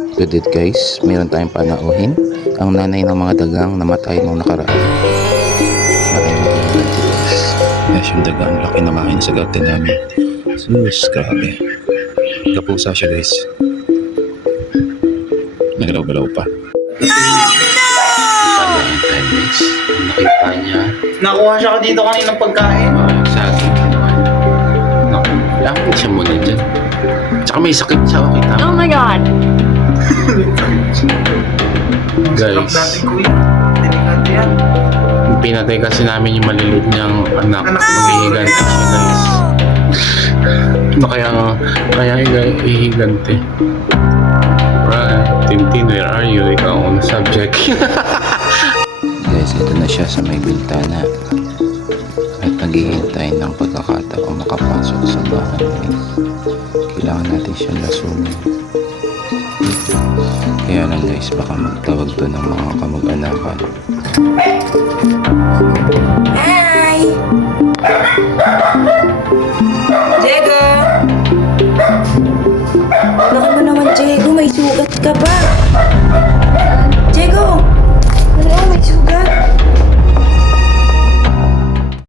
Good it guys, mayroon tayong panauhin. Ang nanay ng mga dagang namatay nung nakaraan. Laki ng dagang guys. Yes, yung dagang laki na makain sa garden namin. Sus, grabe. Kapusa siya guys. Nagalaw-galaw pa. Pagdaan time guys. Nakita niya. Nakuha siya ka dito kaninang pagkain. Saging ka naman. Naku, lapit siya muna dyan. Tsaka may sakit siya, okay tama. Oh my God! Sarap Guys, natin kuya. Delikado yan. pinatay kasi namin yung maliliit niyang anak. Maghihigante siya guys. Kaya ihigante. Right, Tintin, where are you? Ikaw ang subject. Guys, ito na siya sa may bintana. At naghihintay ng pagkakataong makapasok sa bahay guys. Kailangan natin siyang lasunin. Kaya lang guys, baka magtawag to ng mga kamag-anakan. Hi! Diego! Laki mo naman, Diego. May sugat ka pa.